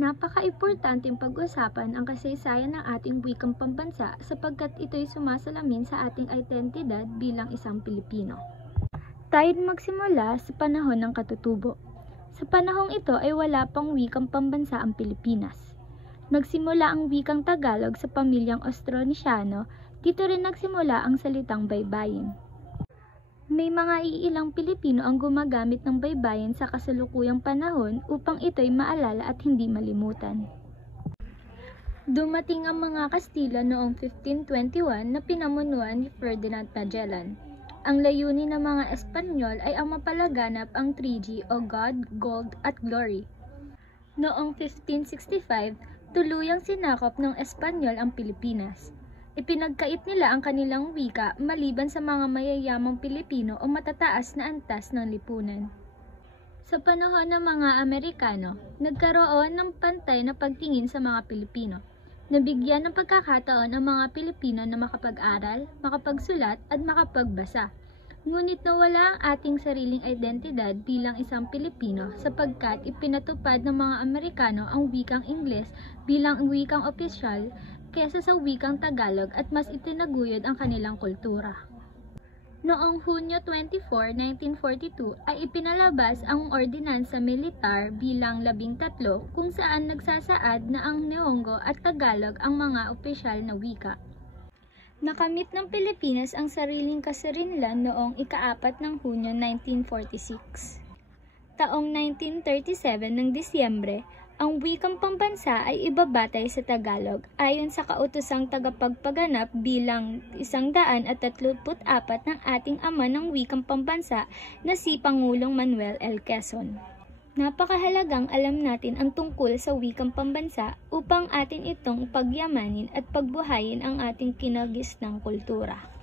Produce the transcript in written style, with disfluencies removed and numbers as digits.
Napaka-importanteng pag-usapan ang kasaysayan ng ating wikang pambansa sapagkat ito'y sumasalamin sa ating identidad bilang isang Pilipino. Tayo'y magsimula sa panahon ng katutubo. Sa panahong ito ay wala pang wikang pambansa ang Pilipinas. Nagsimula ang wikang Tagalog sa pamilyang Austronesiano, dito rin nagsimula ang salitang baybayin. May mga iilang Pilipino ang gumagamit ng baybayin sa kasalukuyang panahon upang ito'y maalala at hindi malimutan. Dumating ang mga Kastila noong 1521 na pinamunuan ni Ferdinand Magellan. Ang layunin ng mga Espanyol ay ang mapalaganap ang 3G o God, Gold at Glory. Noong 1565, tuluyang sinakop ng Espanyol ang Pilipinas. Ipinagkait nila ang kanilang wika maliban sa mga mayayamang Pilipino o matataas na antas ng lipunan. Sa panahon ng mga Amerikano, nagkaroon ng pantay na pagtingin sa mga Pilipino. Nabigyan ng pagkakataon ang mga Pilipino na makapag-aral, makapagsulat at makapagbasa. Ngunit nawala ang ating sariling identidad bilang isang Pilipino sapagkat ipinatupad ng mga Amerikano ang wikang Ingles bilang wikang opisyal kaysa sa wikang Tagalog at mas itinaguyod ang kanilang kultura. Noong Hunyo 24, 1942 ay ipinalabas ang Ordinansa Militar bilang 13 kung saan nagsasaad na ang Neongo at Tagalog ang mga opisyal na wika. Nakamit ng Pilipinas ang sariling kasarinlan noong ika-4 ng Hunyo 1946. Taong 1937 ng Disyembre, ang wikang pambansa ay ibabatay sa Tagalog ayon sa kautosang tagapagpaganap bilang 134 ng ating ama ng wikang pambansa na si Pangulong Manuel L. Quezon. Napakahalagang alam natin ang tungkol sa wikang pambansa upang atin itong pagyamanin at pagbuhayin ang ating kinagisnang kultura.